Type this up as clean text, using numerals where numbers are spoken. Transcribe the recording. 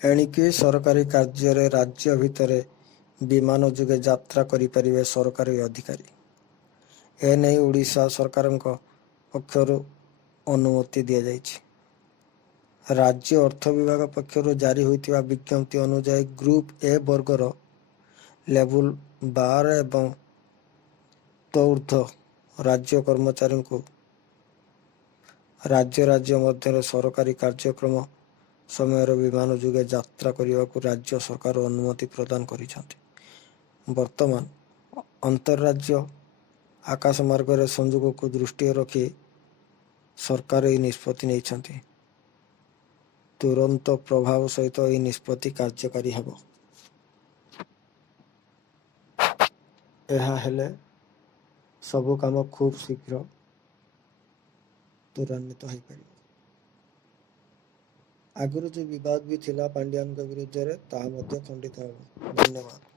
ଏଣିକି ସରକାରୀ କାର୍ଯ୍ୟରେ ରାଜ୍ୟ ଭିତରେ ବିମାନ ଯୋଗେ ଯାତ୍ରା କରିପାରିବେ ସରକାରୀ ଅଧିକାରୀ। ଏନେଇ ଓଡ଼ିଶା ସରକାରଙ୍କ ପକ୍ଷରୁ ଅନୁମତି ଦିଆଯାଇଛି। ରାଜ୍ୟ ଅର୍ଥ ବିଭାଗ ପକ୍ଷରୁ ଜାରି ହୋଇଥିବା ବିଜ୍ଞପ୍ତି ଅନୁଯାୟୀ ଗ୍ରୁପ୍ ଏ ବର୍ଗର ଲେବୁଲ 12 ଏବଂ ତଦୂର୍ଧ୍ୱ ରାଜ୍ୟ କର୍ମଚାରୀଙ୍କୁ ରାଜ୍ୟ ମଧ୍ୟରେ ସରକାରୀ କାର୍ଯ୍ୟକ୍ରମ ସମୟରେ ବିମାନ ଯୋଗେ ଯାତ୍ରା କରିବାକୁ ରାଜ୍ୟ ସରକାର ଅନୁମତି ପ୍ରଦାନ କରିଛନ୍ତି। ବର୍ତ୍ତମାନ ଅନ୍ତର୍ରାଜ୍ୟ ଆକାଶମାର୍ଗରେ ସଂଯୋଗକୁ ଦୃଷ୍ଟିରେ ରଖି ସରକାର ଏହି ନିଷ୍ପତ୍ତି ନେଇଛନ୍ତି। ତୁରନ୍ତ ପ୍ରଭାବ ସହିତ ଏହି ନିଷ୍ପତ୍ତି କାର୍ଯ୍ୟକାରୀ ହେବ। ଏହା ହେଲେ ସବୁ କାମ ଖୁବ୍ ଶୀଘ୍ର ତ୍ୱରାନ୍ୱିତ ହୋଇପାରିବ। ଆଗରୁ ଯେଉଁ ବିବାଦ ବି ଥିଲା ପାଣ୍ଡିଆନଙ୍କ ବିରୁଦ୍ଧରେ ତାହା ମଧ୍ୟ ଖଣ୍ଡିତ ହେବ। ଧନ୍ୟବାଦ।